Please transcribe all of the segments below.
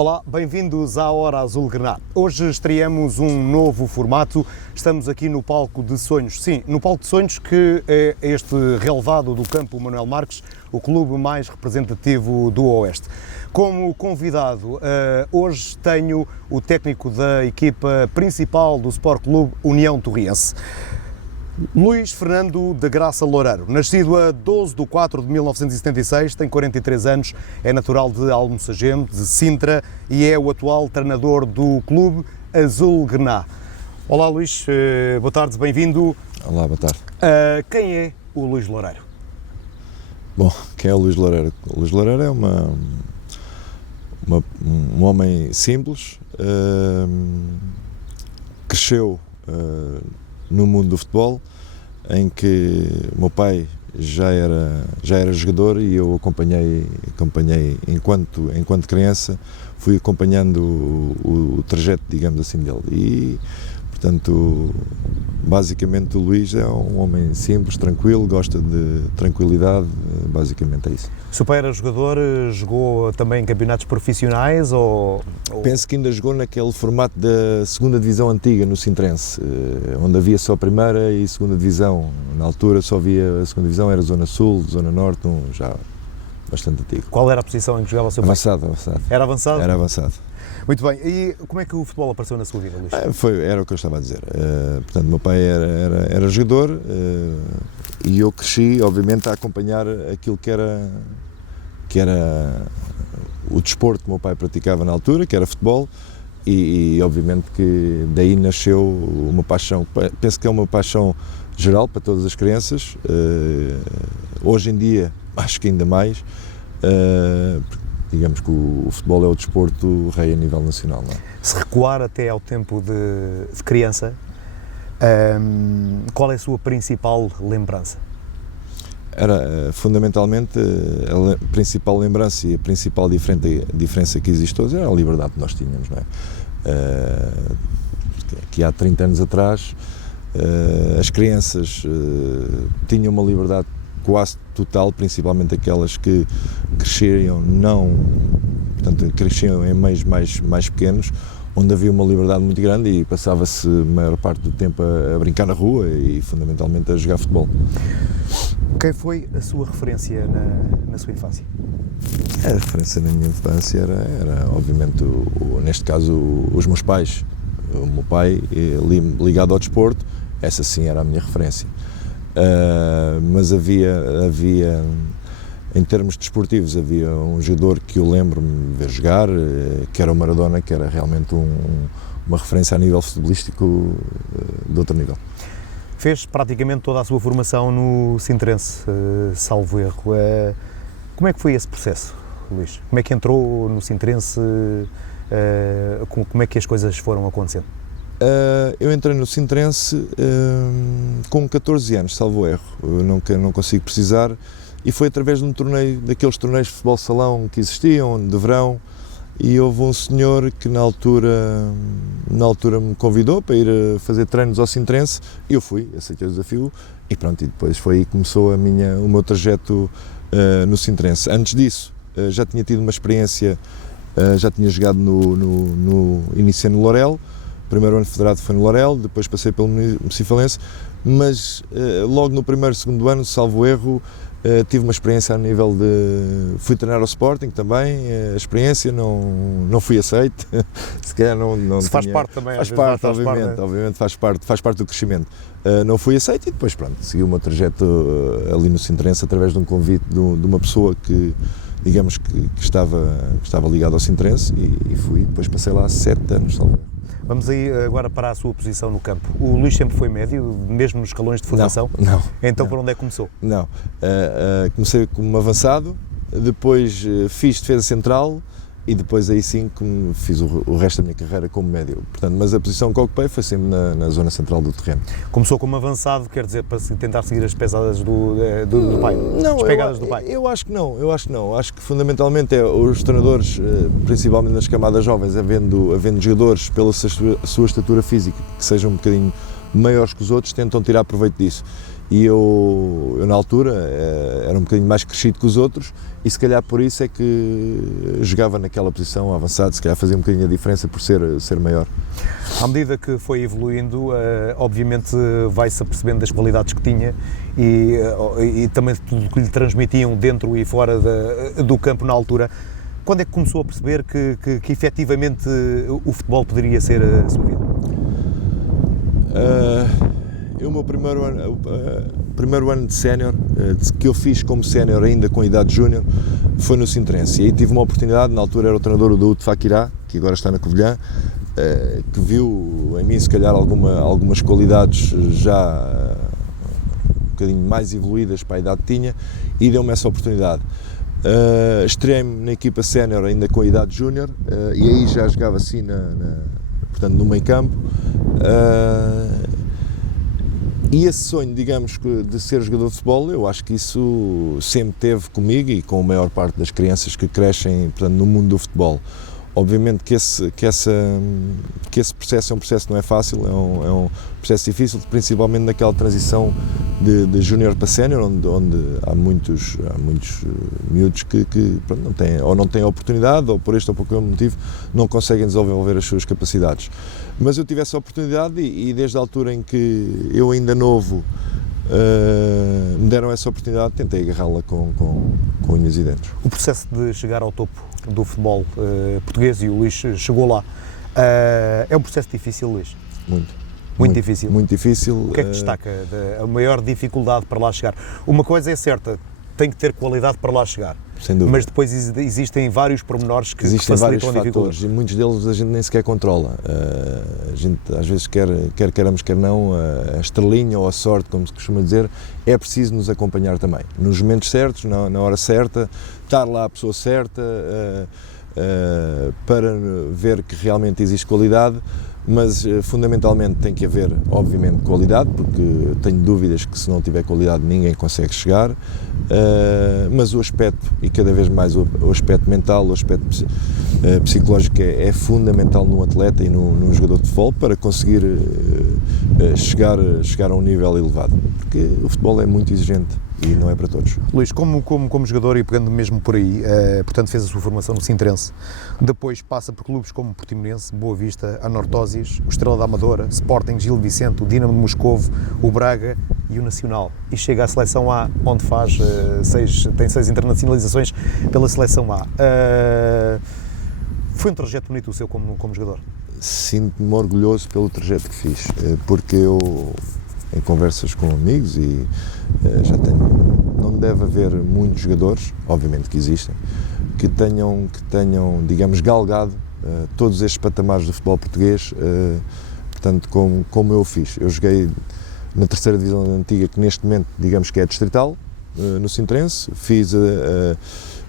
Olá, bem-vindos à Hora Azul Grená. Hoje estreamos um novo formato, estamos aqui no Palco de Sonhos. Sim, no Palco de Sonhos, que é este relevado do Campo Manuel Marques, o clube mais representativo do Oeste. Como convidado, hoje tenho o técnico da equipa principal do Sport Clube União Torriense, Luís Fernando da Graça Loureiro. Nascido a 12 de 4 de 1976, tem 43 anos, é natural de Almocagem, de Sintra, e é o atual treinador do clube Azul Grená. Olá Luís, boa tarde, bem-vindo. Olá, boa tarde. Quem é o Luís Loureiro? Bom, quem é o Luís Loureiro? O Luís Loureiro é um homem simples, cresceu no mundo do futebol, em que o meu pai já era jogador e eu acompanhei enquanto criança, fui acompanhando o trajeto, digamos assim, dele. E, portanto, basicamente o Luís é um homem simples, tranquilo, gosta de tranquilidade, basicamente é isso. O seu pai era jogador, jogou também em campeonatos profissionais ou... Penso que ainda jogou naquele formato da segunda divisão antiga, no Sintrense, onde havia só a primeira e segunda divisão. Na altura só havia a segunda divisão, era Zona Sul, Zona Norte, já bastante antigo. Qual era a posição em que jogava o seu pai? Avançado. Era avançado? Era avançado. Muito bem, e como é que o futebol apareceu na sua vida, Luís? Era o que eu estava a dizer. Portanto, meu pai era jogador e eu cresci, obviamente, a acompanhar aquilo que era o desporto que o meu pai praticava na altura, que era futebol, e obviamente que daí nasceu uma paixão, penso que é uma paixão geral para todas as crianças, hoje em dia acho que ainda mais, digamos que o futebol é o desporto rei a nível nacional, não é? Se recuar até ao tempo de criança, qual é a sua principal lembrança? Era fundamentalmente a principal lembrança e a principal diferença que existe hoje era a liberdade que nós tínhamos, não é? Que há 30 anos atrás as crianças tinham uma liberdade quase total, principalmente aquelas que cresciam em meios mais pequenos, onde havia uma liberdade muito grande e passava-se a maior parte do tempo a brincar na rua e fundamentalmente a jogar futebol. Quem foi a sua referência na sua infância? A referência na minha infância era obviamente, neste caso, os meus pais. O meu pai, ligado ao desporto, essa sim era a minha referência. Mas havia, em termos desportivos, havia um jogador que eu lembro-me de ver jogar, que era o Maradona, que era realmente uma referência a nível futebolístico de outro nível. Fez praticamente toda a sua formação no Sintrense, salvo erro. Como é que foi esse processo, Luís? Como é que entrou no Sintrense? Como é que as coisas foram acontecendo? Eu entrei no Sintrense com 14 anos, salvo erro, eu não consigo precisar, e foi através de um torneio, daqueles torneios de futebol salão que existiam, de verão, e houve um senhor que na altura me convidou para ir fazer treinos ao Sintrense, e eu fui, aceitei o desafio, e pronto, e depois foi aí que começou o meu trajeto no Sintrense. Antes disso, já tinha tido uma experiência, já tinha jogado iniciei no Lourel. O primeiro ano federado foi no Lourel, depois passei pelo Mocifalense, mas logo no primeiro e segundo ano, salvo erro, tive uma experiência a nível de... Fui treinar ao Sporting também, a experiência não fui aceito, se calhar não faz parte também, faz parte, obviamente faz parte do crescimento. Não fui aceito e depois pronto, segui o meu trajeto ali no Sintrense através de um convite de uma pessoa que, digamos que estava ligado ao Sintrense e fui, depois passei lá 7 anos, salvo erro. Vamos aí agora para a sua posição no campo. O Luís sempre foi médio, mesmo nos escalões de formação? Não. Então por onde é que começou? Não. Comecei como avançado, depois fiz defesa central e depois aí sim fiz o resto da minha carreira como médio. Portanto, mas a posição que ocupei foi sempre na zona central do terreno. Começou como avançado, quer dizer, para tentar seguir as pesadas do pai? Não, as pegadas do pai? Eu acho que não. Acho que fundamentalmente os treinadores, principalmente nas camadas jovens, havendo jogadores pela sua estatura física que sejam um bocadinho maiores que os outros, tentam tirar proveito disso. e eu na altura era um bocadinho mais crescido que os outros e se calhar por isso é que jogava naquela posição avançado, se calhar fazia um bocadinho a diferença por ser maior. À medida que foi evoluindo, obviamente vai-se apercebendo das qualidades que tinha e também tudo o que lhe transmitiam dentro e fora do campo na altura. Quando é que começou a perceber que efetivamente o futebol poderia ser a sua vida? O meu primeiro ano de sénior, que eu fiz como sénior ainda com idade júnior, foi no Sintrense. E aí tive uma oportunidade, na altura era o treinador do Fakirá, que agora está na Covilhã, que viu em mim se calhar algumas qualidades já um bocadinho mais evoluídas para a idade que tinha e deu-me essa oportunidade. Estreiei-me na equipa sénior ainda com a idade júnior e aí já jogava assim portanto, no meio campo. E esse sonho, digamos, de ser jogador de futebol, eu acho que isso sempre teve comigo e com a maior parte das crianças que crescem, portanto, no mundo do futebol. Obviamente que esse processo é um processo que não é fácil, é um processo difícil, principalmente naquela transição de júnior para sénior, onde há muitos miúdos que pronto, não têm oportunidade, ou por este ou por aquele motivo, não conseguem desenvolver as suas capacidades. Mas eu tive essa oportunidade e desde a altura em que eu ainda novo me deram essa oportunidade, tentei agarrá-la com unhas e dentes. O processo de chegar ao topo do futebol português, e o Luís chegou lá, é um processo difícil, Luís? Muito difícil? Muito difícil. O que é que destaca a maior dificuldade para lá chegar? Uma coisa é certa, tem que ter qualidade para lá chegar. Sem dúvida. Mas depois existem vários pormenores que facilitam vários a dificuldade. E muitos deles a gente nem sequer controla. A gente às vezes quer queiramos, quer não, a estrelinha ou a sorte, como se costuma dizer, é preciso nos acompanhar também. Nos momentos certos, na hora certa, estar lá a pessoa certa, para ver que realmente existe qualidade, mas fundamentalmente tem que haver, obviamente, qualidade, porque tenho dúvidas que se não tiver qualidade ninguém consegue chegar, mas o aspecto, e cada vez mais o aspecto mental, o aspecto psicológico é fundamental num atleta e num jogador de futebol para conseguir chegar a um nível elevado, porque o futebol é muito exigente e não é para todos. Luís, como jogador e pegando mesmo por aí, portanto fez a sua formação no Sintrense, depois passa por clubes como o Portimonense, Boa Vista, Anortoses, o Estrela da Amadora, Sporting, Gil Vicente, o Dinamo de Moscovo, o Braga e o Nacional, e chega à Seleção A, onde tem 6 internacionalizações pela Seleção A. Foi um trajeto bonito o seu como jogador? Sinto-me orgulhoso pelo trajeto que fiz, porque eu, em conversas com amigos, e não deve haver muitos jogadores, obviamente que existem, que tenham digamos, galgado todos estes patamares do futebol português, portanto, como eu fiz. Eu joguei na terceira divisão antiga, que neste momento, digamos que é distrital, no Sintrense, fiz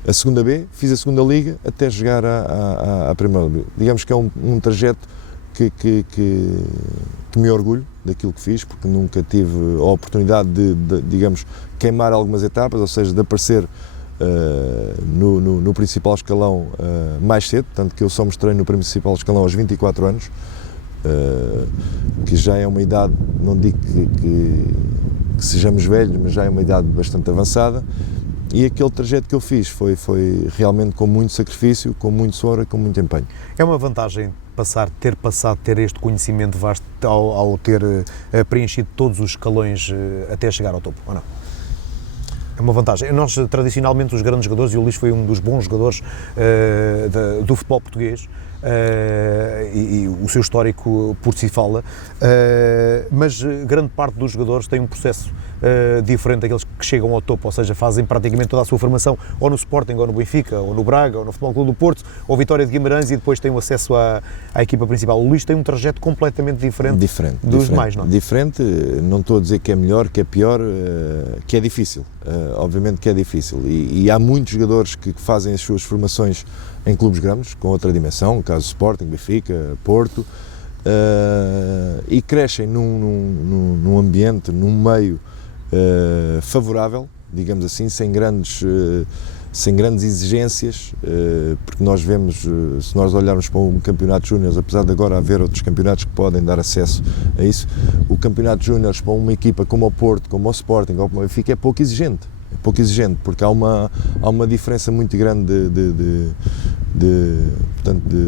a segunda B, fiz a segunda Liga, até chegar à primeira Liga. Digamos que é um trajeto que me orgulho daquilo que fiz, porque nunca tive a oportunidade de digamos, queimar algumas etapas, ou seja, de aparecer no principal escalão mais cedo, tanto que eu só mostrei no principal escalão aos 24 anos, que já é uma idade, não digo que sejamos velhos, mas já é uma idade bastante avançada, e aquele trajeto que eu fiz foi realmente com muito sacrifício, com muito suor e com muito empenho. É uma vantagem ter este conhecimento vasto ao ter preenchido todos os escalões até chegar ao topo, ou não? É uma vantagem. Nós, tradicionalmente, os grandes jogadores, e o Luís foi um dos bons jogadores do futebol português, e o seu histórico por si fala, mas grande parte dos jogadores tem um processo diferente daqueles que chegam ao topo, ou seja, fazem praticamente toda a sua formação ou no Sporting, ou no Benfica, ou no Braga, ou no Futebol Clube do Porto, ou Vitória de Guimarães, e depois têm o acesso à equipa principal. O Luís tem um trajeto completamente diferente dos demais, não é? Diferente, não estou a dizer que é melhor, que é pior, que é difícil, obviamente que é difícil, e há muitos jogadores que fazem as suas formações em clubes grandes, com outra dimensão, no caso Sporting, Benfica, Porto, e crescem num ambiente, num meio favorável, digamos assim, sem grandes exigências, porque nós vemos, se nós olharmos para um campeonato de júniores, apesar de agora haver outros campeonatos que podem dar acesso a isso, o campeonato de júniores para uma equipa como o Porto, como o Sporting, ou como o Benfica, é pouco exigente, porque há uma diferença muito grande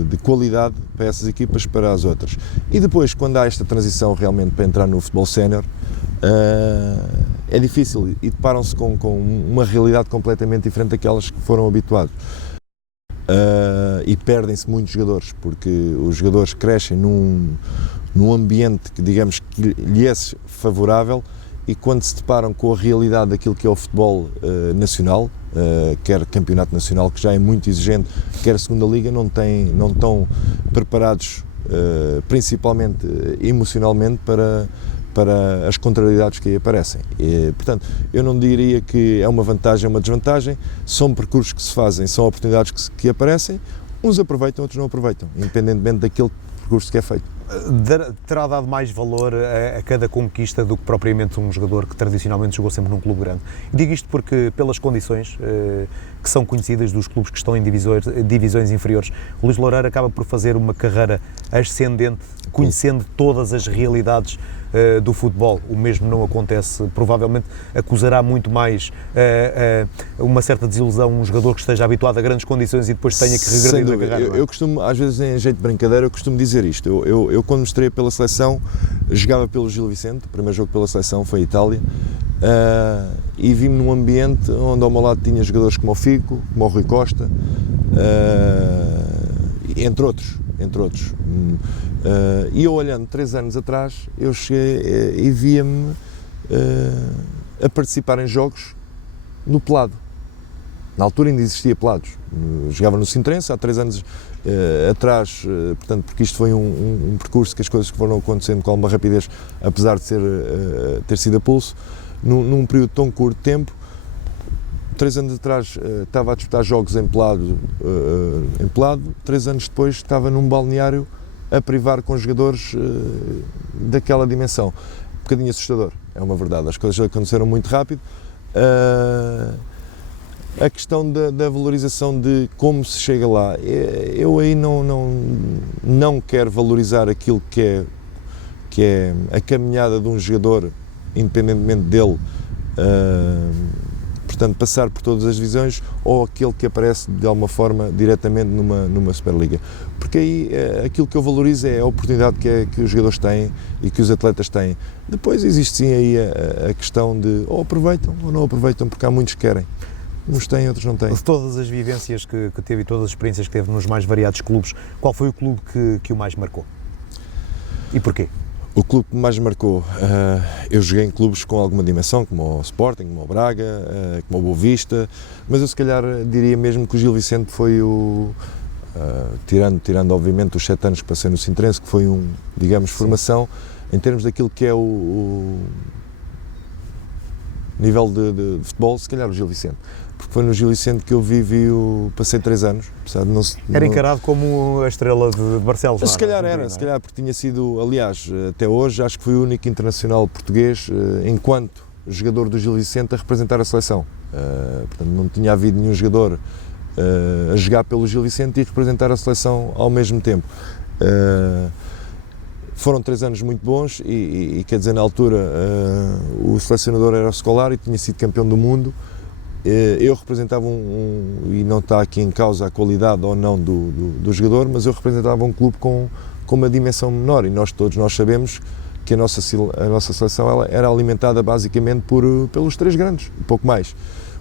de qualidade para essas equipas para as outras. E depois, quando há esta transição realmente para entrar no futebol sénior, é difícil e deparam-se com uma realidade completamente diferente daquelas que foram habituados. E perdem-se muitos jogadores, porque os jogadores crescem num ambiente que, digamos, que lhe é favorável, e quando se deparam com a realidade daquilo que é o futebol nacional, quer campeonato nacional, que já é muito exigente, quer a segunda liga, não estão preparados, principalmente emocionalmente, para as contrariedades que aí aparecem. Portanto, eu não diria que é uma vantagem ou uma desvantagem, são percursos que se fazem, são oportunidades que aparecem, uns aproveitam, outros não aproveitam, independentemente daquele percurso que é feito. Terá dado mais valor a cada conquista do que propriamente um jogador que tradicionalmente jogou sempre num clube grande? E digo isto porque, pelas condições que são conhecidas dos clubes que estão em divisões inferiores, o Luís Loureiro acaba por fazer uma carreira ascendente, conhecendo todas as realidades do futebol. O mesmo não acontece, provavelmente acusará muito mais uma certa desilusão um jogador que esteja habituado a grandes condições e depois tenha que regredir na carreira. Eu costumo, às vezes em jeito de brincadeira, eu costumo dizer isto. Eu quando me estreiei pela seleção, jogava pelo Gil Vicente, o primeiro jogo pela seleção foi a Itália, e vi-me num ambiente onde ao meu lado tinha jogadores como o Figo, como o Rui Costa, entre outros. E eu, olhando 3 anos atrás, eu cheguei e via-me a participar em jogos no pelado. Na altura ainda existia pelados. Jogava no Sintrense há 3 anos atrás, portanto, porque isto foi um percurso que as coisas foram acontecendo com alguma rapidez, apesar de ter sido a pulso, num período tão curto de tempo. 3 anos atrás estava a disputar jogos em pelado, 3 anos depois estava num balneário a privar com jogadores daquela dimensão. Um bocadinho assustador, é uma verdade, as coisas aconteceram muito rápido. A questão da valorização de como se chega lá, eu aí não quero valorizar aquilo que é a caminhada de um jogador, independentemente dele, portanto, passar por todas as divisões, ou aquele que aparece de alguma forma diretamente numa Superliga. Porque aí aquilo que eu valorizo é a oportunidade que os jogadores têm e que os atletas têm. Depois existe sim aí a questão de ou aproveitam ou não aproveitam, porque há muitos que querem. Uns têm, outros não têm. De todas as vivências que teve e todas as experiências que teve nos mais variados clubes, qual foi o clube que o mais marcou? E porquê? O clube que mais marcou, eu joguei em clubes com alguma dimensão, como o Sporting, como o Braga, como o Boa Vista, mas eu se calhar diria mesmo que o Gil Vicente foi tirando obviamente os 7 anos que passei no Sintrense, que foi digamos, formação, em termos daquilo que é o nível de futebol, se calhar o Gil Vicente. Porque foi no Gil Vicente que eu passei 3 anos, apesar de Era encarado como a estrela de Barcelos? Se calhar era, se calhar porque tinha sido, aliás, até hoje, acho que fui o único internacional português, enquanto jogador do Gil Vicente, a representar a seleção. Portanto, não tinha havido nenhum jogador a jogar pelo Gil Vicente e representar a seleção ao mesmo tempo. Foram 3 anos muito bons e quer dizer, na altura, o selecionador era o Scolari, tinha sido campeão do mundo. Eu representava e não está aqui em causa a qualidade ou não do jogador, mas eu representava um clube com uma dimensão menor, e todos nós sabemos que a nossa seleção ela era alimentada basicamente pelos 3 grandes, um pouco mais.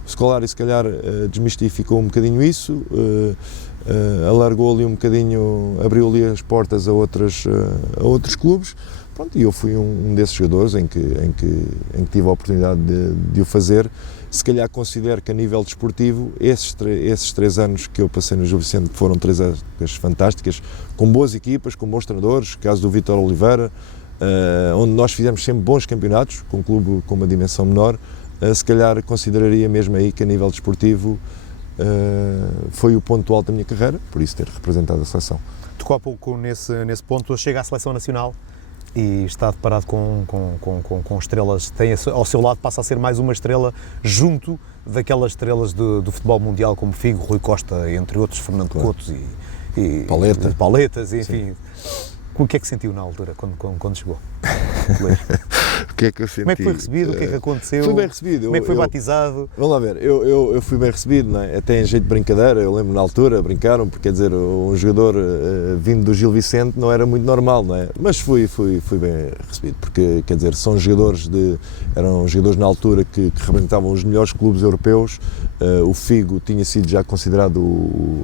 O Scolari se calhar desmistificou um bocadinho isso, alargou ali um bocadinho, abriu ali as portas a outros clubes. Pronto, e eu fui um desses jogadores em que tive a oportunidade de o fazer. Se calhar considero que a nível desportivo, esses 3 anos que eu passei no Gil Vicente foram 3 épocas fantásticas, com boas equipas, com bons treinadores, caso do Vítor Oliveira, onde nós fizemos sempre bons campeonatos, com um clube com uma dimensão menor. Se calhar consideraria mesmo aí que a nível desportivo foi o ponto alto da minha carreira, por isso ter representado a seleção. Tocou há pouco nesse ponto, chega à seleção nacional. E está deparado com estrelas, tem ao seu lado, passa a ser mais uma estrela junto daquelas estrelas do futebol mundial como Figo, Rui Costa, entre outros, Fernando Coutos e Paletas, enfim. O que é que sentiu na altura, quando chegou? O que é que eu senti? Como é que foi recebido? O que é que aconteceu? Fui bem recebido. Como é que foi batizado? Vamos lá ver, eu fui bem recebido, não é? Até em jeito de brincadeira, eu lembro na altura, brincaram, porque quer dizer, um jogador vindo do Gil Vicente não era muito normal, não é? Mas fui bem recebido, porque quer dizer, eram jogadores na altura que representavam os melhores clubes europeus. O Figo tinha sido já considerado o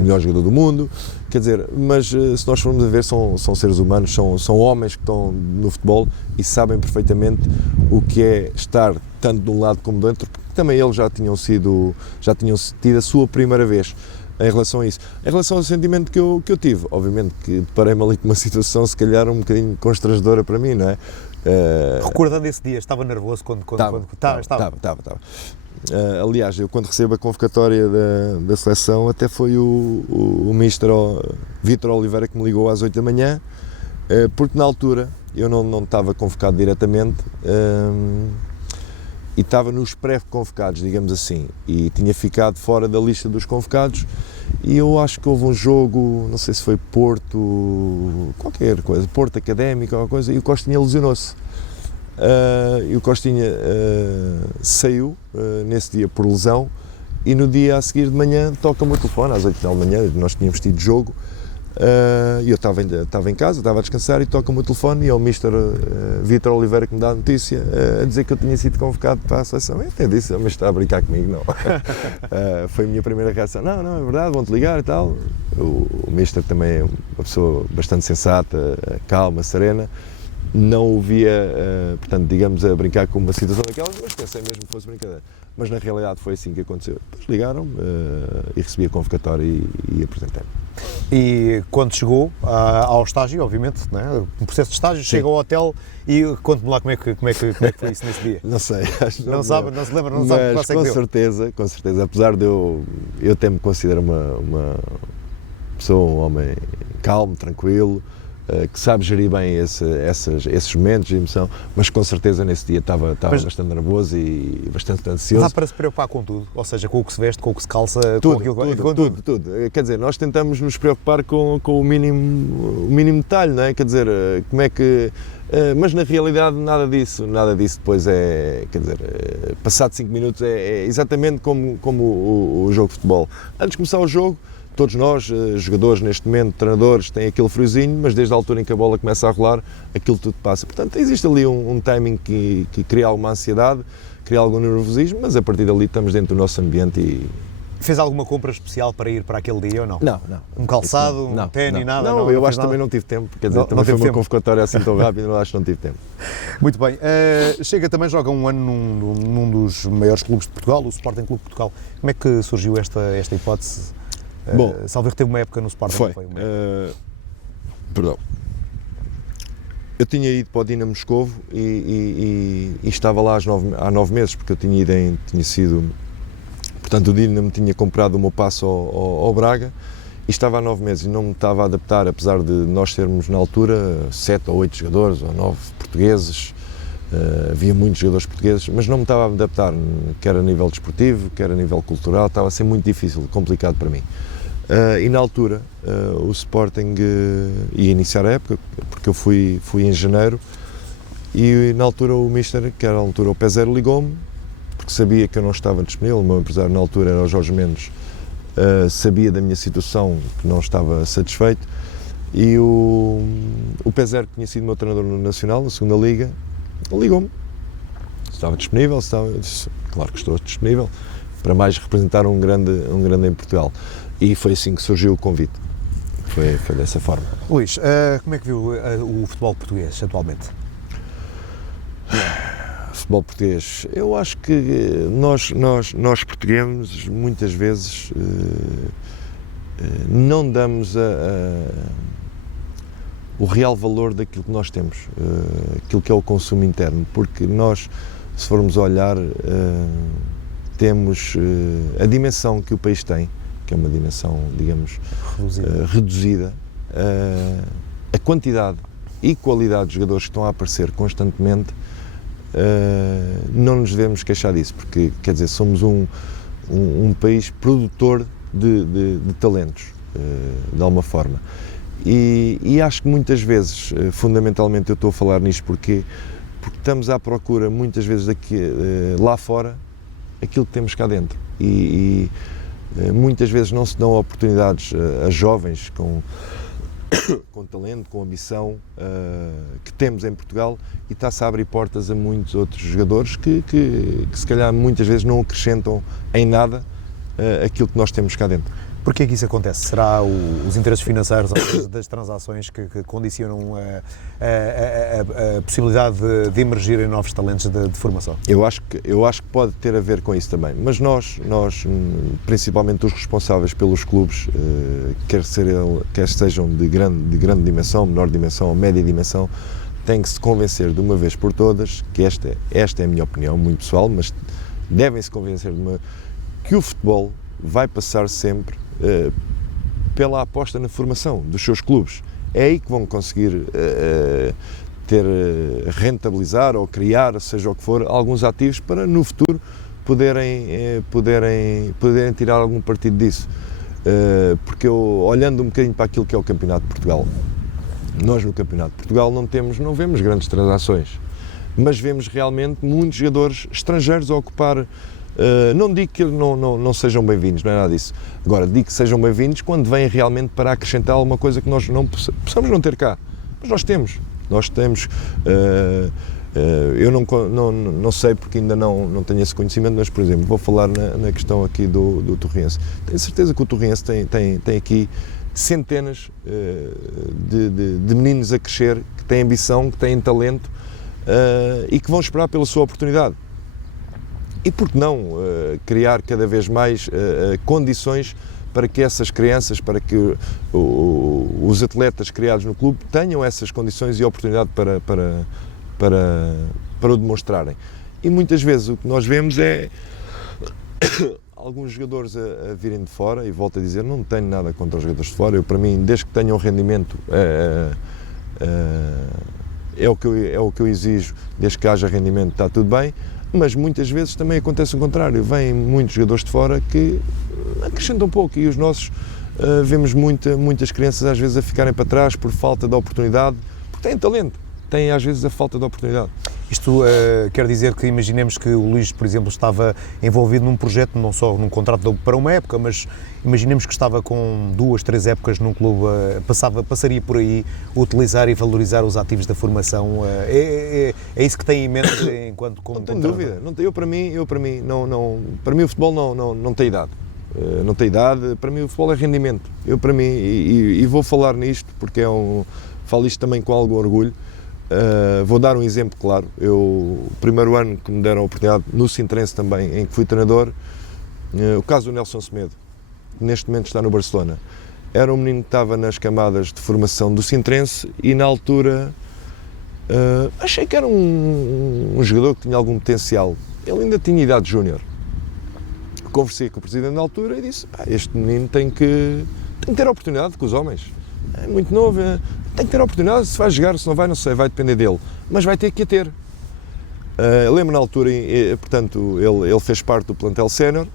melhor jogador do mundo, quer dizer, mas se nós formos a ver, são seres humanos, são homens que estão no futebol e sabem perfeitamente o que é estar tanto de um lado como do outro, porque também eles já tinham tido a sua primeira vez em relação a isso. Em relação ao sentimento que eu tive, obviamente que deparei-me ali com uma situação se calhar um bocadinho constrangedora para mim, não é? Recordando esse dia, estava nervoso quando estava. Aliás, eu quando recebo a convocatória da seleção, até foi o Mister Vítor Oliveira que me ligou às 8 da manhã, porque na altura eu não estava convocado diretamente e estava nos pré-convocados, digamos assim, e tinha ficado fora da lista dos convocados. E eu acho que houve um jogo, não sei se foi Porto, qualquer coisa, Porto Académico, alguma coisa, e o Costinha lesionou-se. E o Costinha saiu nesse dia por lesão, e no dia a seguir de manhã toca-me o telefone, às 8 da manhã, nós tínhamos tido jogo, e eu estava em casa, estava a descansar, e toca-me o telefone e é o Mister Vítor Oliveira que me dá a notícia a dizer que eu tinha sido convocado para a seleção. Eu até disse, mas está a brincar comigo, não. Foi a minha primeira reação, não, é verdade, vão-te ligar e tal. O Mister também é uma pessoa bastante sensata, calma, serena. Não o via, portanto, digamos, a brincar com uma situação daquelas, mas pensei mesmo que fosse brincadeira. Mas na realidade foi assim que aconteceu. Depois ligaram-me e recebi a convocatória e apresentei-me. E quando chegou ao estágio, obviamente, não é? Um processo de estágio, chega ao hotel e conte-me lá como é que foi isso nesse dia. Não sei, acho que não sabe, não se lembra, não sabe mas com certeza, apesar de eu até me considero uma pessoa, um homem calmo, tranquilo, que sabe gerir bem esses momentos de emoção, mas com certeza nesse dia estava bastante nervoso e bastante ansioso. Dá para se preocupar com tudo, ou seja, com o que se veste, com o que se calça, tudo, com tudo. Quer dizer, nós tentamos nos preocupar com o mínimo detalhe, não é? Quer dizer, como é que... mas na realidade nada disso depois quer dizer, passado 5 minutos é exatamente como o jogo de futebol. Antes de começar o jogo, todos nós, jogadores neste momento, treinadores, têm aquele friozinho, mas desde a altura em que a bola começa a rolar, aquilo tudo passa. Portanto, existe ali um timing que cria alguma ansiedade, cria algum nervosismo, mas a partir dali estamos dentro do nosso ambiente e... Fez alguma compra especial para ir para aquele dia ou não? Não. Um calçado, um ténis, nada? Não, eu acho que também não tive tempo, quer dizer, também foi uma convocatória assim tão rápida, não acho que não tive tempo. Muito bem, Chega também, joga um ano num dos maiores clubes de Portugal, o Sporting Clube de Portugal. Como é que surgiu esta hipótese? Bom, Salvo teve uma época no Sporting. Perdão. Eu tinha ido para o Dinamo Moscovo e estava lá há 9 meses, porque eu tinha sido... Portanto, o Dinamo tinha comprado o meu passe ao Braga e estava há 9 meses e não me estava a adaptar, apesar de nós termos na altura 7 ou 8 jogadores ou 9 portugueses. Havia muitos jogadores portugueses, mas não me estava a adaptar, quer a nível desportivo, quer a nível cultural, estava a ser muito difícil, complicado para mim. E na altura o Sporting ia iniciar a época, porque eu fui em janeiro, e na altura o Mister, que era na altura o Peseiro, ligou-me, porque sabia que eu não estava disponível. O meu empresário na altura era o Jorge Mendes, sabia da minha situação, que não estava satisfeito, e o Peseiro, que tinha sido meu treinador no Nacional, na segunda Liga, ligou-me, estava disponível, eu disse, claro que estou disponível, para mais representar um grande em Portugal. E foi assim que surgiu o convite, foi dessa forma. Luís, como é que viu o futebol português atualmente? Futebol português, eu acho que nós portugueses muitas vezes não damos o real valor daquilo que nós temos, aquilo que é o consumo interno, porque nós, se formos olhar, temos a dimensão que o país tem, que é uma dimensão, digamos, reduzida, a quantidade e qualidade de jogadores que estão a aparecer constantemente, não nos devemos queixar disso, porque, quer dizer, somos um país produtor de talentos, de alguma forma. E acho que muitas vezes, fundamentalmente eu estou a falar nisto porque estamos à procura muitas vezes lá fora aquilo que temos cá dentro e muitas vezes não se dão oportunidades a jovens com talento, com ambição que temos em Portugal, e está-se a abrir portas a muitos outros jogadores que se calhar muitas vezes não acrescentam em nada aquilo que nós temos cá dentro. Porquê que isso acontece? Será os interesses financeiros das transações que condicionam a possibilidade de emergirem novos talentos de formação? Eu acho que pode ter a ver com isso também, mas nós principalmente os responsáveis pelos clubes, quer sejam de grande dimensão, menor dimensão ou média dimensão, têm que se convencer de uma vez por todas, que esta é a minha opinião muito pessoal, mas devem-se convencer que o futebol vai passar sempre pela aposta na formação dos seus clubes. É aí que vão conseguir rentabilizar ou criar, seja o que for, alguns ativos para no futuro poderem tirar algum partido disso. Porque olhando um bocadinho para aquilo que é o Campeonato de Portugal, nós no Campeonato de Portugal não vemos grandes transações, mas vemos realmente muitos jogadores estrangeiros a ocupar. Não digo que não sejam bem-vindos, não é nada disso. Agora, digo que sejam bem-vindos quando vêm realmente para acrescentar alguma coisa que nós não possamos não ter cá. Mas nós temos. Eu não sei porque ainda não tenho esse conhecimento, mas, por exemplo, vou falar na questão aqui do Torriense. Tenho certeza que o Torriense tem aqui centenas de meninos a crescer, que têm ambição, que têm talento e que vão esperar pela sua oportunidade. E por que não criar cada vez mais condições para que essas crianças, para que os atletas criados no clube tenham essas condições e oportunidade para o demonstrarem. E muitas vezes o que nós vemos é alguns jogadores a virem de fora, e volto a dizer, não tenho nada contra os jogadores de fora, para mim, desde que tenham rendimento, é o que eu exijo, desde que haja rendimento está tudo bem. Mas muitas vezes também acontece o contrário, vêm muitos jogadores de fora que acrescentam um pouco, e os nossos vemos muitas crianças às vezes a ficarem para trás por falta de oportunidade, porque têm talento, têm às vezes a falta de oportunidade. Isto quer dizer que imaginemos que o Luís, por exemplo, estava envolvido num projeto, não só num contrato para uma época, mas imaginemos que estava com 2, 3 épocas num clube, passaria por aí utilizar e valorizar os ativos da formação. É isso que tem em mente enquanto como não tenho dúvida. Para mim o futebol não tem idade. Não tem idade, para mim o futebol é rendimento. E vou falar nisto porque falo isto também com algum orgulho. Vou dar um exemplo claro. O primeiro ano que me deram a oportunidade no Sintrense também, em que fui treinador, o caso do Nelson Semedo, que neste momento está no Barcelona, era um menino que estava nas camadas de formação do Sintrense e na altura achei que era um jogador que tinha algum potencial. Ele ainda tinha idade júnior. Conversei com o presidente na altura e disse: este menino tem que ter a oportunidade com os homens, é muito novo, tem que ter a oportunidade, se vai jogar, se não vai, não sei, vai depender dele, mas vai ter que a ter. Lembro na altura, portanto, ele fez parte do plantel sénior,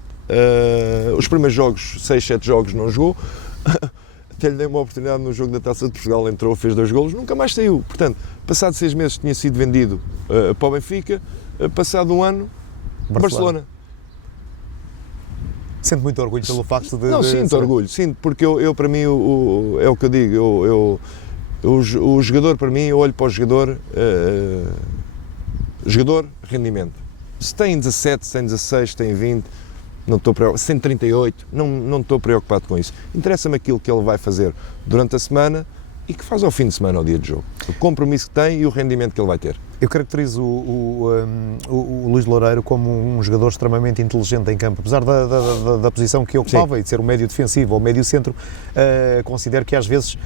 os primeiros jogos, 6, 7 jogos não jogou, até lhe dei uma oportunidade no jogo da Taça de Portugal, entrou, fez 2 golos, nunca mais saiu. Portanto, passado 6 meses tinha sido vendido para o Benfica, passado um ano, Barcelona. Sente muito orgulho pelo facto de... Não, sinto orgulho, porque eu para mim, é o que eu digo, o jogador, para mim, eu olho para o jogador, rendimento. Se tem 17, se tem 16, se tem 20, não estou preocupado, se tem 38, não estou preocupado com isso. Interessa-me aquilo que ele vai fazer durante a semana e que faz ao fim de semana, ao dia de jogo. O compromisso que tem e o rendimento que ele vai ter. Eu caracterizo o Luís Loureiro como um jogador extremamente inteligente em campo, apesar da posição que ocupava. Sim. E de ser um médio defensivo ou médio centro, considero que às vezes,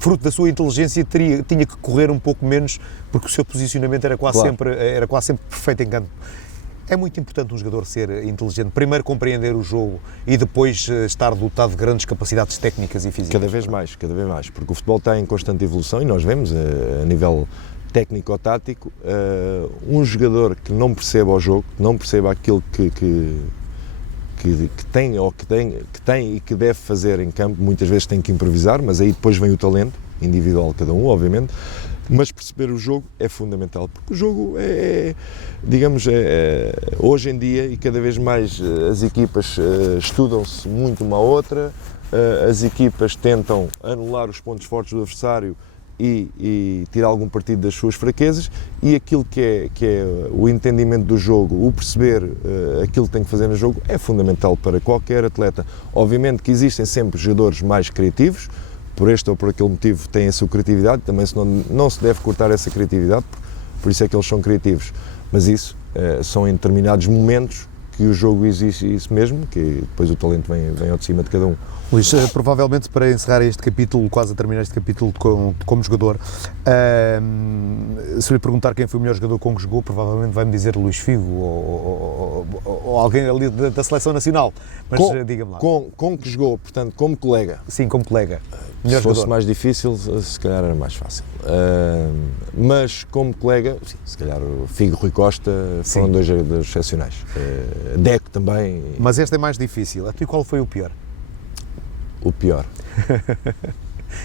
fruto da sua inteligência, tinha que correr um pouco menos, porque o seu posicionamento era quase sempre perfeito em campo. É muito importante um jogador ser inteligente, primeiro compreender o jogo e depois estar dotado de grandes capacidades técnicas e físicas. Cada vez mais, porque o futebol está em constante evolução e nós vemos a nível técnico-tático, um jogador que não perceba o jogo, que não perceba aquilo que tem e que deve fazer em campo, muitas vezes tem que improvisar, mas aí depois vem o talento individual de cada um, obviamente, mas perceber o jogo é fundamental, porque o jogo hoje em dia, e cada vez mais as equipas estudam-se muito uma à outra, as equipas tentam anular os pontos fortes do adversário e tirar algum partido das suas fraquezas, e aquilo que é o entendimento do jogo, o perceber aquilo que tem que fazer no jogo é fundamental para qualquer atleta. Obviamente que existem sempre jogadores mais criativos, por este ou por aquele motivo têm a sua criatividade, também não se deve cortar essa criatividade, por isso é que eles são criativos, mas isso são em determinados momentos que o jogo exige isso mesmo, que depois o talento vem ao de cima de cada um. Luís, provavelmente para encerrar este capítulo, quase a terminar este capítulo como jogador, se lhe perguntar quem foi o melhor jogador com que jogou, provavelmente vai-me dizer Luís Figo ou alguém ali da Seleção Nacional, mas diga-me lá. Com que jogou, portanto, como colega? Sim, como colega. Se fosse mais difícil, se calhar era mais fácil. Mas como colega, sim, se calhar o Figo e Rui Costa foram dois jogadores excepcionais. Deco também. Mas este é mais difícil. E qual foi o pior? O pior.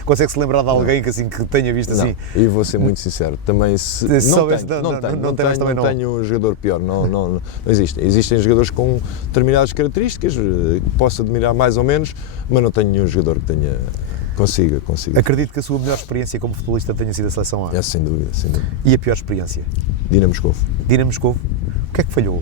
Consegue-se lembrar de alguém que tenha visto assim? E vou ser muito sincero, também não tenho um jogador pior, não existe. Existem jogadores com determinadas características, que posso admirar mais ou menos, mas não tenho nenhum jogador que consiga. Acredito que a sua melhor experiência como futebolista tenha sido a Seleção A. Sem dúvida. E a pior experiência? Dinamo Moscovo. O que é que falhou?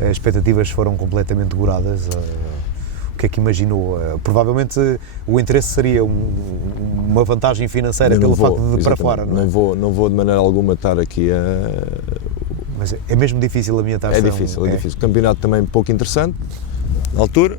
As expectativas foram completamente goradas. O que é que imaginou? Provavelmente o interesse seria uma vantagem financeira pelo facto de para fora, não é? Não vou de maneira alguma estar aqui a... Mas é mesmo difícil ambientar-se. É difícil. O campeonato também pouco interessante, na altura.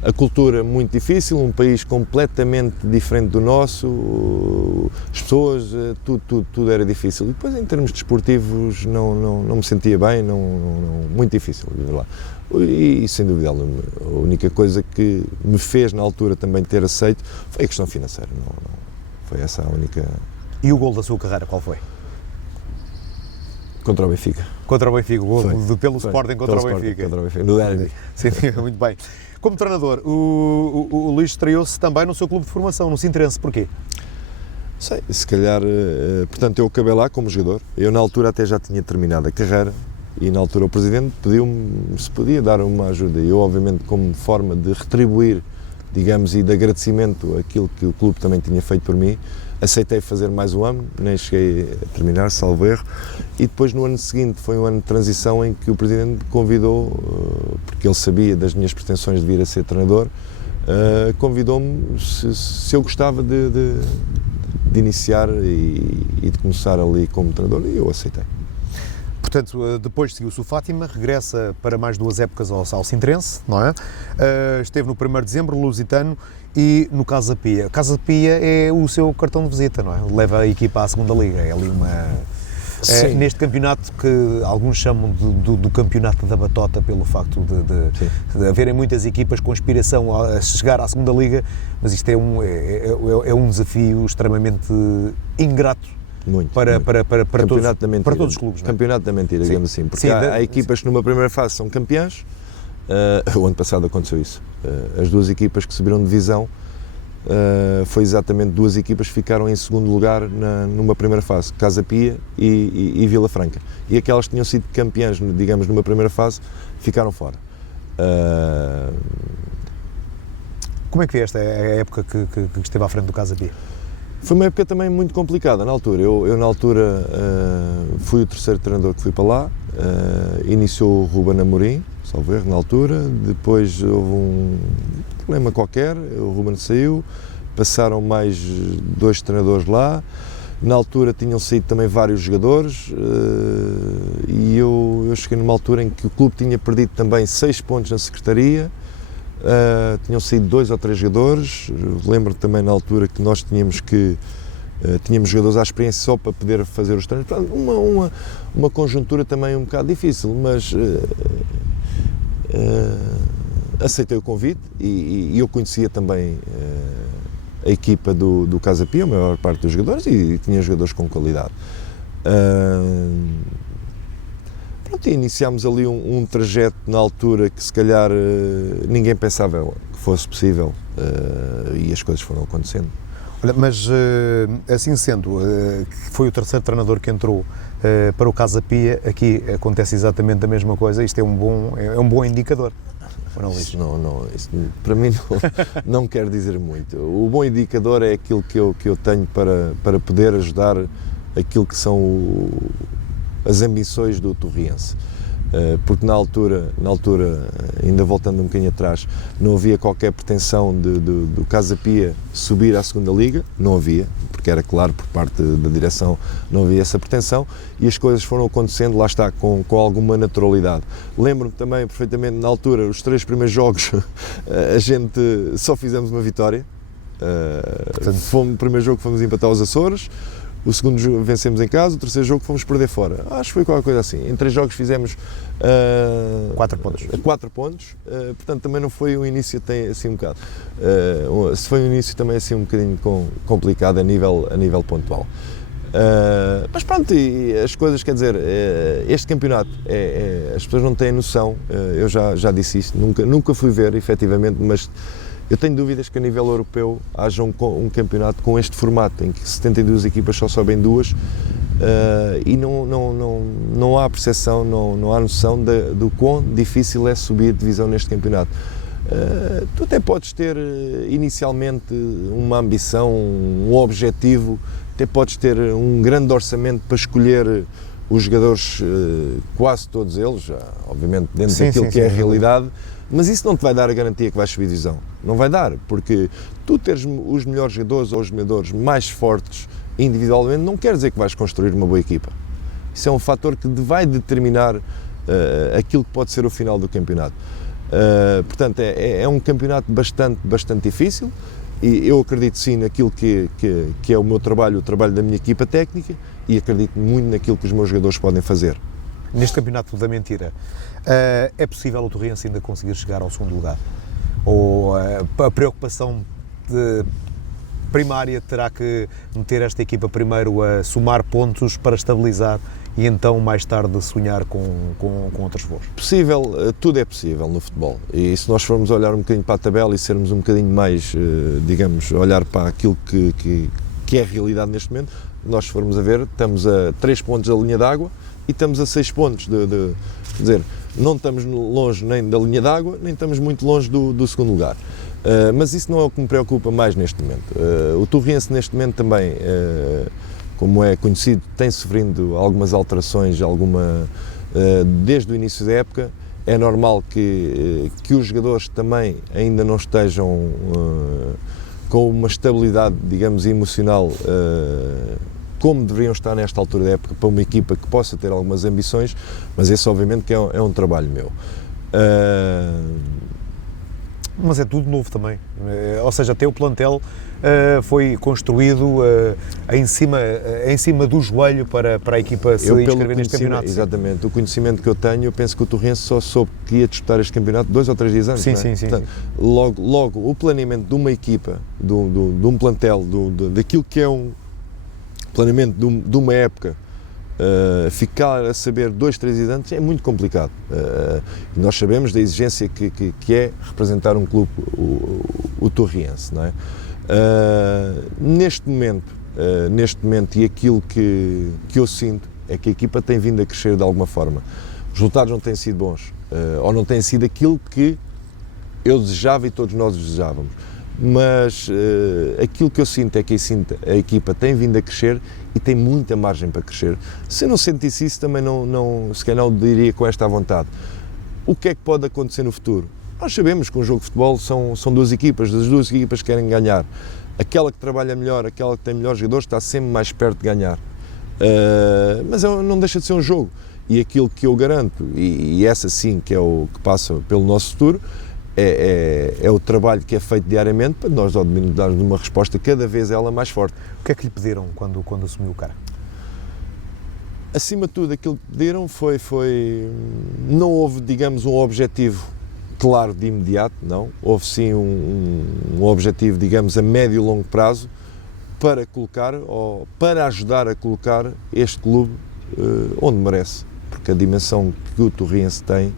A cultura muito difícil, um país completamente diferente do nosso, as pessoas, tudo era difícil. E depois, em termos desportivos, não me sentia bem, muito difícil viver lá. E sem dúvida, a única coisa que me fez na altura também ter aceito foi a questão financeira. Foi essa a única. E o gol da sua carreira, qual foi? Contra o Benfica. Contra o Benfica, o gol pelo Sporting contra o Benfica. No derby. Sim, muito bem. Como treinador, o Luís estreou-se também no seu clube de formação, no Sintrense. Porquê? Sei, se calhar, portanto, eu acabei lá como jogador. Eu na altura até já tinha terminado a carreira e na altura o Presidente pediu-me se podia dar uma ajuda. E eu, obviamente, como forma de retribuir, digamos, e de agradecimento àquilo que o clube também tinha feito por mim, aceitei fazer mais um ano, nem cheguei a terminar, salvo erro, e depois no ano seguinte foi um ano de transição em que o Presidente me convidou, porque ele sabia das minhas pretensões de vir a ser treinador, convidou-me se eu gostava de iniciar e de começar ali como treinador, e eu aceitei. Portanto, depois seguiu-se o Fátima, regressa para mais 2 épocas ao Sintrense, não é? Esteve no 1º de dezembro, Lusitano, e no Casa Pia. Casa Pia é o seu cartão de visita, não é? Leva a equipa à 2ª Liga, é ali uma... neste campeonato que alguns chamam do campeonato da batota, pelo facto de haverem muitas equipas com aspiração a chegar à 2ª Liga, mas isto é um desafio extremamente ingrato. Para todos os clubes. Campeonato da mentira, digamos assim, porque há equipas que numa primeira fase são campeãs. O ano passado aconteceu isso. As 2 equipas que subiram de divisão, foi exatamente 2 equipas que ficaram em 2º lugar numa primeira fase, Casa Pia e Vila Franca. E aquelas que tinham sido campeãs, digamos, numa primeira fase, ficaram fora. Como é que foi esta época que esteve à frente do Casa Pia? Foi uma época também muito complicada na altura. Eu na altura fui o 3º treinador que fui para lá, iniciou o Ruben Amorim, salvo erro, na altura, depois houve um problema qualquer, o Ruben saiu, passaram mais 2 treinadores lá, na altura tinham saído também vários jogadores e eu cheguei numa altura em que o clube tinha perdido também 6 pontos na secretaria. Tinham saído 2 ou 3 jogadores. Lembro também na altura que nós tínhamos que Tínhamos jogadores à experiência só para poder fazer os treinos. Uma conjuntura também um bocado difícil, mas aceitei o convite e eu conhecia também a equipa do Casa Pia, a maior parte dos jogadores, e tinha jogadores com qualidade. Pronto, e iniciámos ali um trajeto na altura que se calhar ninguém pensava que fosse possível, e as coisas foram acontecendo. Olha, mas assim sendo, foi o terceiro treinador que entrou para o Casa Pia, aqui acontece exatamente a mesma coisa, isto é um bom indicador. Isso para mim não quer dizer muito. O bom indicador é aquilo que eu tenho para poder ajudar aquilo que são as ambições do Torriense. Porque na altura, ainda voltando um bocadinho atrás, não havia qualquer pretensão do Casa Pia subir à segunda liga, não havia, porque era claro por parte da direção, não havia essa pretensão, e as coisas foram acontecendo, lá está, com alguma naturalidade. Lembro-me também perfeitamente, na altura, os 3 primeiros jogos, a gente só fizemos uma vitória. O primeiro jogo fomos empatar aos Açores, o segundo jogo vencemos em casa, o terceiro jogo fomos perder fora. Acho que foi qualquer coisa assim. Em 3 jogos fizemos 4 pontos. Portanto, também não foi um início assim um bocado. Foi um início também assim um bocadinho complicado a nível pontual. Mas pronto, e as coisas, quer dizer, este campeonato, as pessoas não têm noção, eu já disse isto, nunca fui ver efetivamente, mas eu tenho dúvidas que a nível europeu haja um campeonato com este formato, em que 72 equipas só sobem 2, e não há percepção, não há noção do quão difícil é subir divisão neste campeonato. Tu até podes ter inicialmente uma ambição, um objetivo, até podes ter um grande orçamento para escolher os jogadores, quase todos eles, obviamente dentro daquilo que é a realidade, mas isso não te vai dar a garantia que vais subir divisão. Não vai dar, porque tu teres os melhores jogadores ou os jogadores mais fortes individualmente não quer dizer que vais construir uma boa equipa. Isso é um fator que vai determinar aquilo que pode ser o final do campeonato. Portanto, é um campeonato bastante difícil, e eu acredito sim naquilo que é o meu trabalho, o trabalho da minha equipa técnica, e acredito muito naquilo que os meus jogadores podem fazer. Neste campeonato da mentira, é possível o Torriense ainda conseguir chegar ao segundo lugar? Ou a preocupação primária terá que meter esta equipa primeiro a somar pontos para estabilizar e então mais tarde sonhar com outros voos? Possível, tudo é possível no futebol, e se nós formos olhar um bocadinho para a tabela e sermos um bocadinho mais, digamos, olhar para aquilo que é a realidade neste momento, nós formos a ver, estamos a 3 pontos da linha d'água e estamos a 6 pontos, quer dizer, não estamos longe nem da linha d'água, nem estamos muito longe do segundo lugar. Mas isso não é o que me preocupa mais neste momento. O Torriense neste momento também, como é conhecido, tem sofrido algumas alterações, desde o início da época. É normal que os jogadores também ainda não estejam com uma estabilidade, digamos, emocional como deveriam estar nesta altura da época para uma equipa que possa ter algumas ambições, mas esse obviamente que é um trabalho meu. Mas é tudo novo também, ou seja, até o plantel foi construído em cima do joelho para a equipa se inscrever neste campeonato. Exatamente, o conhecimento que eu tenho, eu penso que o Torriense só soube que ia disputar este campeonato 2 ou 3 dias antes. Sim, não é? sim. Portanto, logo o planeamento de uma equipa, de um plantel, daquilo que é um planeamento de uma época, ficar a saber 2, 3 dias antes é muito complicado. E nós sabemos da exigência que é representar um clube, o Torriense, não é? Neste momento, e aquilo que eu sinto é que a equipa tem vindo a crescer de alguma forma. Os resultados não têm sido bons, ou não têm sido aquilo que eu desejava e todos nós desejávamos. Mas aquilo que eu sinto é que a equipa tem vindo a crescer e tem muita margem para crescer. Se eu não sentisse isso, também se calhar não diria com esta vontade. O que é que pode acontecer no futuro? Nós sabemos que um jogo de futebol são 2 equipas, as 2 equipas querem ganhar. Aquela que trabalha melhor, aquela que tem melhores jogadores, está sempre mais perto de ganhar. Mas não deixa de ser um jogo. E aquilo que eu garanto, e essa sim que é o que passa pelo nosso futuro, é o trabalho que é feito diariamente para nós darmos uma resposta cada vez ela mais forte. O que é que lhe pediram quando assumiu o cargo? Acima de tudo, aquilo que pediram foi não houve, digamos, um objetivo claro de imediato, não. Houve sim um objetivo, digamos, a médio e longo prazo para colocar, ou para ajudar a colocar este clube onde merece, porque a dimensão que o Torriense tem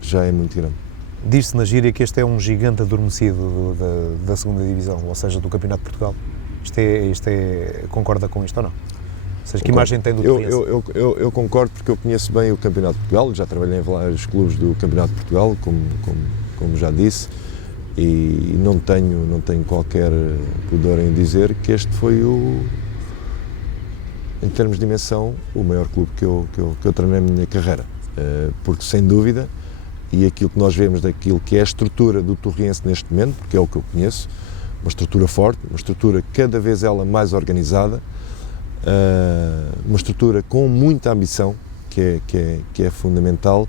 já é muito grande. Diz-se na gíria que este é um gigante adormecido da segunda divisão, ou seja, do Campeonato de Portugal. Concorda com isto ou não? Ou seja, que imagem tem do Torriense? Eu concordo, porque eu conheço bem o Campeonato de Portugal, já trabalhei em vários clubes do Campeonato de Portugal, como já disse, e não tenho qualquer pudor em dizer que este foi em termos de dimensão, o maior clube que eu treinei na minha carreira, porque sem dúvida, e aquilo que nós vemos daquilo que é a estrutura do Torriense neste momento, porque é o que eu conheço, uma estrutura forte, uma estrutura cada vez ela mais organizada, uma estrutura com muita ambição, que é fundamental,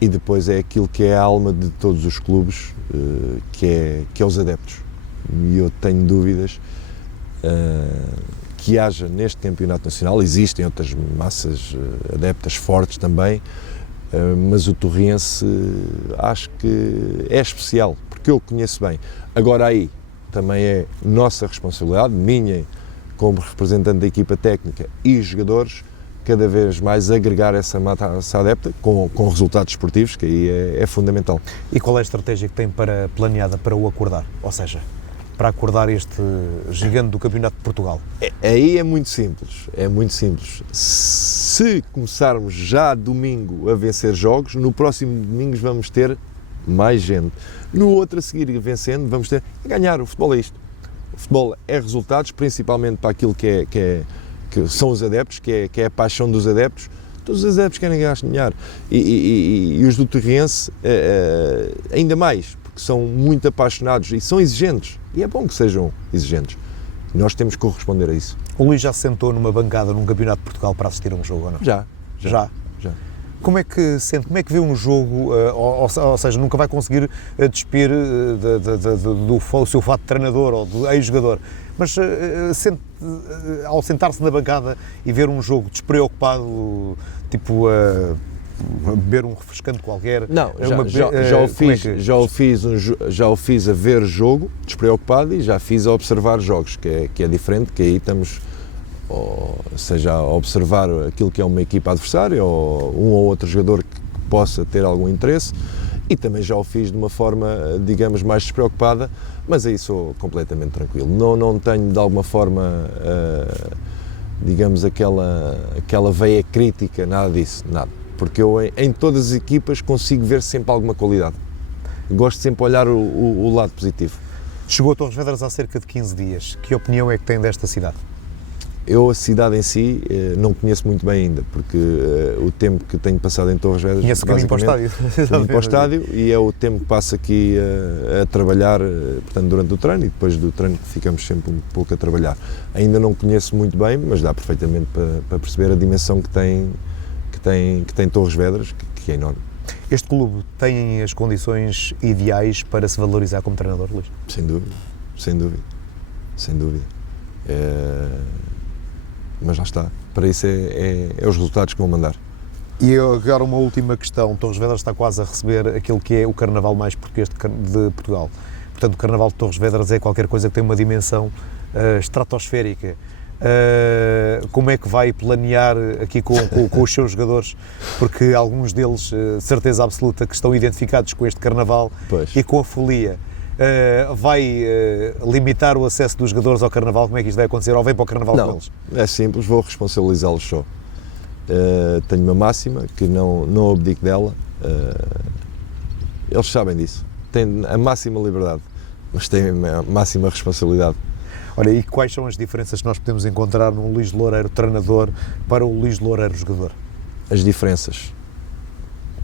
e depois é aquilo que é a alma de todos os clubes, que é os adeptos. E eu tenho dúvidas que haja neste campeonato nacional, existem outras massas adeptas fortes também, mas o Torriense acho que é especial, porque eu o conheço bem. Agora aí, também é nossa responsabilidade, minha como representante da equipa técnica e jogadores, cada vez mais agregar essa massa adepta com resultados esportivos, que aí é fundamental. E qual é a estratégia que tem planeada para o acordar? Ou seja, para acordar este gigante do Campeonato de Portugal? Aí é muito simples, Se começarmos já domingo a vencer jogos, no próximo domingo vamos ter mais gente. No outro a seguir vencendo, vamos ter a ganhar. O futebol é isto. O futebol é resultados, principalmente para aquilo que são os adeptos, que é a paixão dos adeptos. Todos os adeptos querem ganhar. E os do Torriense ainda mais, porque são muito apaixonados e são exigentes. E é bom que sejam exigentes. Nós temos que corresponder a isso. O Luís já se sentou numa bancada num Campeonato de Portugal para assistir a um jogo ou não? Já. Como é que sente, como é que vê um jogo, ou seja, nunca vai conseguir despir do seu fato de treinador ou de ex-jogador, mas ao sentar-se na bancada e ver um jogo despreocupado, tipo beber um refrescante qualquer? Não, já o fiz a ver jogo, despreocupado, e já fiz a observar jogos, que é diferente, que aí estamos, seja a observar aquilo que é uma equipa adversária ou um ou outro jogador que possa ter algum interesse, e também já o fiz de uma forma, digamos, mais despreocupada, mas aí sou completamente tranquilo. Não tenho de alguma forma, digamos, aquela veia crítica, nada disso, nada. Porque eu em todas as equipas consigo ver sempre alguma qualidade. Gosto sempre de olhar o lado positivo. Chegou a Torres Vedras há cerca de 15 dias. Que opinião é que tem desta cidade? Eu a cidade em si não conheço muito bem ainda, porque o tempo que tenho passado em Torres Vedras... Conheço caminho para o estádio. Caminho para o estádio, e é o tempo que passo aqui a trabalhar, portanto, durante o treino, e depois do treino ficamos sempre um pouco a trabalhar. Ainda não conheço muito bem, mas dá perfeitamente para perceber a dimensão que tem Torres Vedras, que é enorme. Este clube tem as condições ideais para se valorizar como treinador, Luís? Sem dúvida. Mas lá está, para isso é os resultados que vão mandar. E agora uma última questão. Torres Vedras está quase a receber aquilo que é o carnaval mais português de Portugal. Portanto, o carnaval de Torres Vedras é qualquer coisa que tem uma dimensão estratosférica. Como é que vai planear aqui com os seus jogadores, porque alguns deles, certeza absoluta, que estão identificados com este carnaval. Pois. E com a folia, vai limitar o acesso dos jogadores ao carnaval? Como é que isto vai acontecer? Ou vem para o carnaval com eles? É simples, vou responsabilizá-los só. Tenho uma máxima que não abdico dela, eles sabem disso, têm a máxima liberdade, mas têm a máxima responsabilidade. Olha, e quais são as diferenças que nós podemos encontrar no Luís Loureiro treinador para o Luís Loureiro jogador? As diferenças?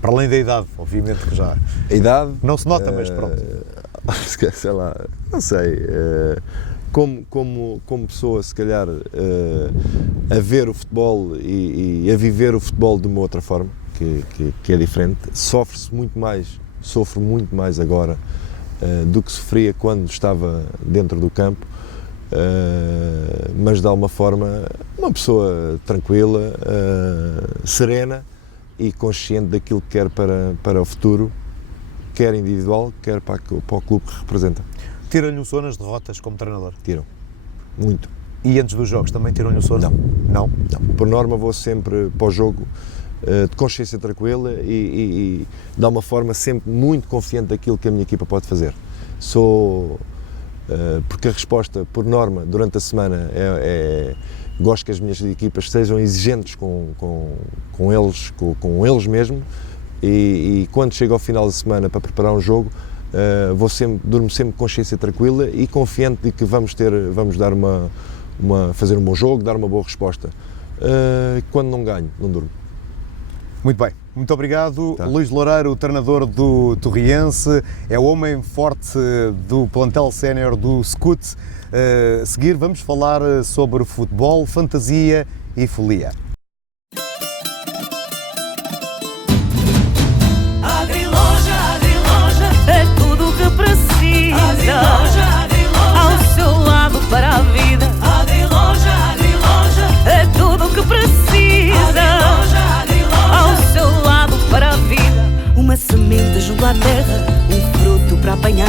Para além da idade, obviamente que já... A idade? Não se nota, mas pronto. Sei lá, não sei. Como pessoa, se calhar, a ver o futebol e a viver o futebol de uma outra forma, que é diferente. Sofro muito mais agora do que sofria quando estava dentro do campo, mas de alguma forma uma pessoa tranquila, serena e consciente daquilo que quer para o futuro, quer individual, quer para o clube que representa. Tiram-lhe o sono as derrotas como treinador? Tiram, muito. E antes dos jogos também tiram-lhe o sono? Não. Por norma vou sempre para o jogo de consciência tranquila e de alguma forma sempre muito confiante daquilo que a minha equipa pode fazer. Porque a resposta, por norma, durante a semana gosto que as minhas equipas sejam exigentes com eles mesmo e quando chego ao final da semana para preparar um jogo, durmo sempre com consciência tranquila e confiante de que vamos fazer um bom jogo, dar uma boa resposta. Quando não ganho, não durmo. Muito bem, muito obrigado. Luís Loureiro, o treinador do Torriense, é o homem forte do plantel sénior do Scout. A seguir vamos falar sobre futebol, fantasia e folia. Agriloja, é tudo o que precisa. Ao seu lado para a vida. Agriloja, é tudo o que precisa. Ao seu lado para a vida. Uma semente junto à terra, um fruto para apanhar.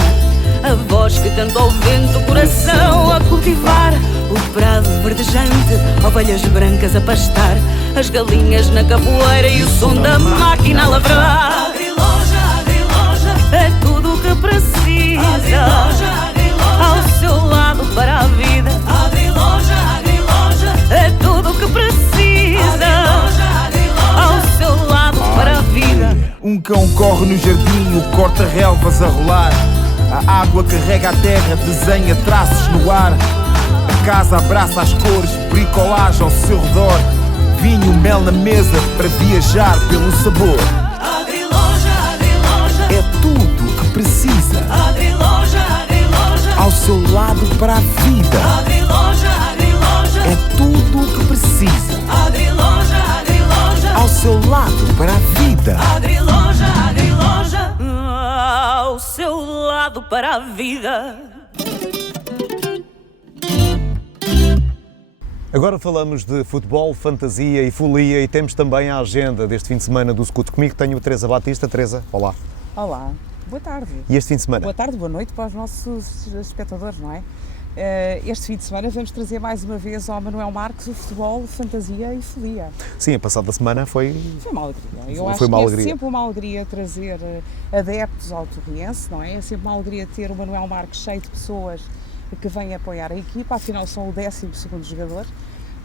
A voz que canta ao vento, o coração a cultivar. O prado verdejante, ovelhas brancas a pastar. As galinhas na capoeira e o som da máquina a lavrar. Agriloja, é tudo o que precisa. Ao seu lado para a vida. Agriloja, é tudo o que precisa. Ao seu lado para a vida. Um cão corre no jardim, o corta-relvas a rolar. A água carrega a terra, desenha traços no ar. A casa abraça as cores, bricolagem ao seu redor. Vinho, mel na mesa para viajar pelo sabor. Agriloja, é tudo o que precisa. Agriloja, ao seu lado para a vida. Agriloja, é tudo o que precisa. Agriloja, ao seu lado para a vida. Agriloja, ao seu lado para a vida. Agora falamos de futebol, fantasia e folia e temos também a agenda deste fim de semana do Scout. Comigo tenho a Teresa Batista. Teresa, olá. Olá, boa tarde. E este fim de semana? Boa tarde, boa noite para os nossos espectadores, não é? Este fim de semana vamos trazer mais uma vez ao Manuel Marques o futebol, fantasia e folia. Sim, a passada semana foi uma alegria. Eu acho foi uma que alegria. É sempre uma alegria trazer adeptos ao Torriense, não é? É sempre uma alegria ter o Manuel Marques cheio de pessoas que vêm apoiar a equipa, afinal são o 12º jogador.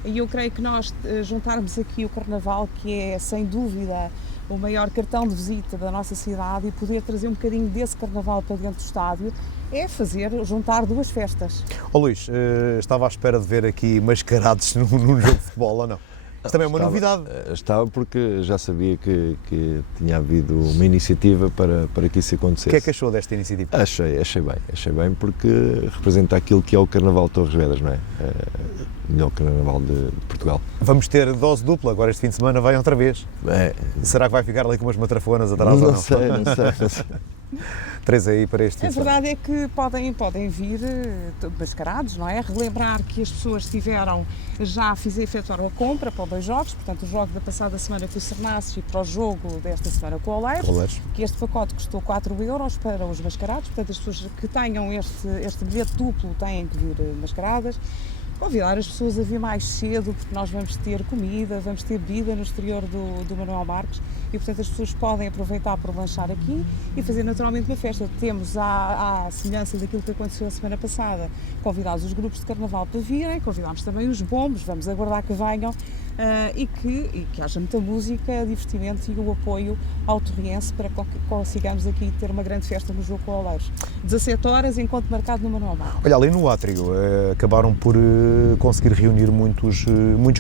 E eu creio que nós juntarmos aqui o Carnaval, que é sem dúvida o maior cartão de visita da nossa cidade, e poder trazer um bocadinho desse Carnaval para dentro do estádio, é juntar duas festas. Luís, estava à espera de ver aqui mascarados num jogo de futebol ou não? Isto também é uma novidade. Estava porque já sabia que tinha havido uma iniciativa para que isso acontecesse. O que é que achou desta iniciativa? Achei bem porque representa aquilo que é o Carnaval de Torres Vedras, não é? O melhor Carnaval de Portugal. Vamos ter dose dupla, agora este fim de semana vai outra vez. Será que vai ficar ali com umas matrafonas atrás ou não? Não sei. Três aí para este fim de semana. A verdade é que podem vir mascarados, não é? Relembrar que as pessoas efetuaram a compra para os 2 jogos, portanto o jogo da passada semana com o Cernácio e para o jogo desta semana com o Oleiros, que este pacote custou 4€ para os mascarados, portanto as pessoas que tenham este bilhete duplo têm que vir mascaradas. Convidar as pessoas a vir mais cedo, porque nós vamos ter comida, vamos ter bebida no exterior do Manuel Marques e, portanto, as pessoas podem aproveitar para lanchar aqui e fazer naturalmente uma festa. Temos, à semelhança daquilo que aconteceu a semana passada, convidámos os grupos de Carnaval para virem, convidámos também os bombos, vamos aguardar que venham e que haja muita música, divertimento e o apoio ao Torriense para que consigamos aqui ter uma grande festa no jogo com o Oleiros. 17h, encontro marcado no Manuel Marques. Olha, ali no átrio acabaram por conseguir reunir muitos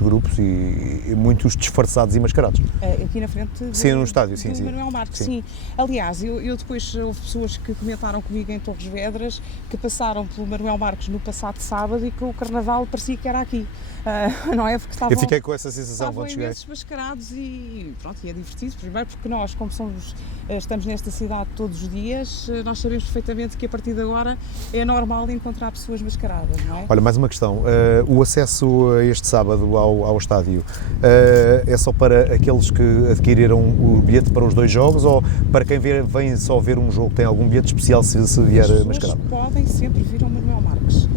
grupos e muitos disfarçados e mascarados. Aqui na frente no estádio, sim. Manuel Marques, sim. Aliás, eu depois houve pessoas que comentaram comigo em Torres Vedras que passaram pelo Manuel Marques no passado sábado e que o Carnaval parecia que era aqui. Não é? Porque estavam... Eu fiquei com essa sensação Estavam quando cheguei. imensos mascarados e pronto, e é divertido, primeiro porque nós, como estamos nesta cidade todos os dias, nós sabemos perfeitamente que a partir de agora é normal encontrar pessoas mascaradas, não é? Olha, mais uma questão. O acesso a este sábado ao estádio é só para aqueles que adquiriram o bilhete para os 2 jogos ou para quem vem só ver um jogo tem algum bilhete especial se vier mascarado? As pessoas podem sempre vir ao Manuel Marques.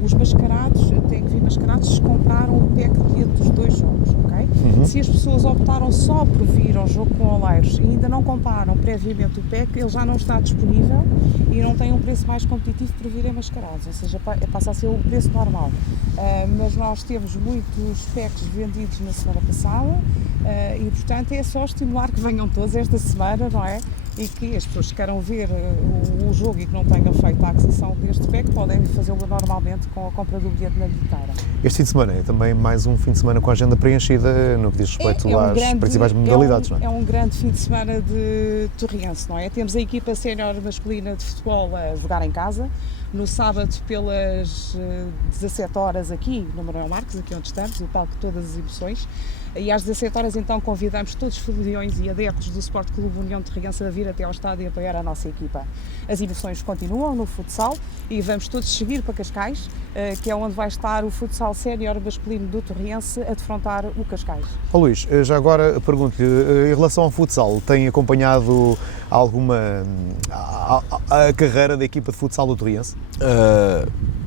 Os mascarados têm que vir mascarados se compraram o pack de bilhete dos 2 jogos, ok? Se as pessoas optaram só por vir ao jogo com Oleiros e ainda não compraram previamente o pack, ele já não está disponível e não tem um preço mais competitivo para virem mascarados, ou seja, passa a ser o preço normal. Mas nós temos muitos packs vendidos na semana passada e, portanto, é só estimular que venham todos esta semana, não é? E que as pessoas que queiram ver o jogo e que não tenham feito a aquisição deste pack podem fazê-lo normalmente com a compra do bilhete na bilheteira. Este fim de semana é também mais um fim de semana com a agenda preenchida no que diz respeito às principais modalidades, não é? É um grande fim de semana de Torriense, não é? Temos a equipa sénior masculina de futebol a jogar em casa, no sábado pelas 17 horas aqui no Manuel Marques, aqui onde estamos, o palco de todas as emoções. E às 17 horas então convidamos todos os filiões e adeptos do Sport Clube União de Torriense a vir até ao estádio e apoiar a nossa equipa. As emoções continuam no futsal e vamos todos seguir para Cascais, que é onde vai estar o futsal sénior masculino do Torriense a defrontar o Cascais. Luís, já agora pergunto-lhe, em relação ao futsal, tem acompanhado alguma a carreira da equipa de futsal do Torriense?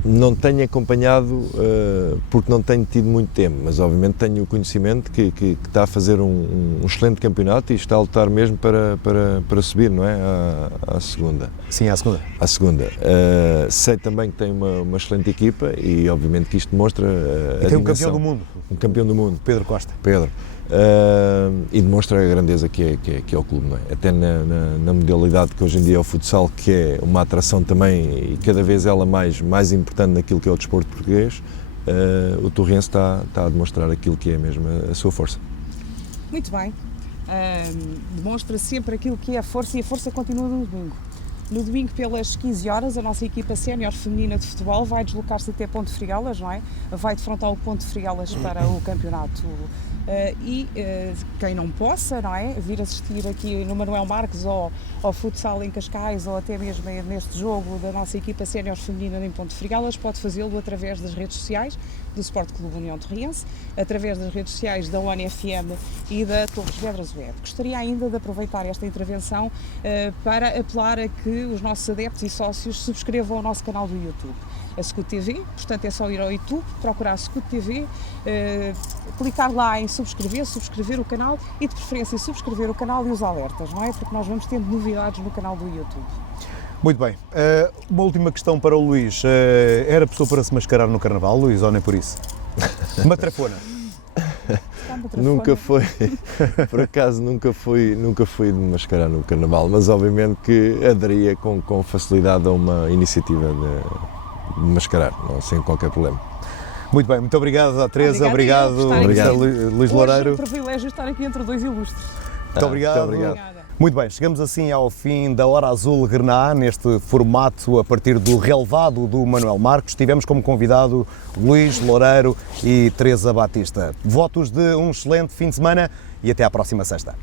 Não tenho acompanhado porque não tenho tido muito tempo, mas obviamente tenho o conhecimento que está a fazer um excelente campeonato e está a lutar mesmo para subir, não é? À segunda. Sim, à segunda. À segunda. Sei também que tem uma excelente equipa e obviamente que isto demonstra E a tem um dimensão. campeão do mundo, Um campeão do mundo. Pedro Costa. Pedro. E demonstra a grandeza que é o clube, não é? Até na modalidade que hoje em dia é o futsal, que é uma atração também e cada vez ela mais importante naquilo que é o desporto português, o Torriense está a demonstrar aquilo que é mesmo a sua força. Muito bem. Demonstra sempre aquilo que é a força e a força continua no domingo. No domingo, pelas 15 horas, a nossa equipa sénior feminina de futebol vai deslocar-se até Ponte Frigalas, não é? Vai defrontar o Ponte Frigalas para o campeonato. Quem não possa, não é? Vir assistir aqui no Manuel Marques ou ao futsal em Cascais ou até mesmo neste jogo da nossa equipa sénior feminina em Ponte Frigalas, pode fazê-lo através das redes sociais do Sport Clube União de Torriense, através das redes sociais da ONFM e da Torres Vedras Web. Gostaria ainda de aproveitar esta intervenção para apelar a que os nossos adeptos e sócios subscrevam o nosso canal do YouTube, a Scoot TV, portanto é só ir ao YouTube, procurar Scoot TV, clicar lá em subscrever o canal e de preferência subscrever o canal e os alertas, não é? Porque nós vamos tendo novidades no canal do YouTube. Muito bem. Uma última questão para o Luís. Era pessoa para se mascarar no Carnaval, Luís, ou nem por isso? Matrafona. Nunca foi, por acaso nunca fui de mascarar no Carnaval, mas obviamente que aderia com facilidade a uma iniciativa de mascarar, não, sem qualquer problema. Muito bem, muito obrigado à Teresa, obrigado Luís Loureiro. Hoje é um privilégio estar aqui entre dois ilustres. Muito obrigado. Obrigada. Muito bem, chegamos assim ao fim da Hora Azul Grená, neste formato a partir do relevado do Manuel Marques. Tivemos como convidado Luís Loureiro e Teresa Batista. Votos de um excelente fim de semana e até à próxima sexta.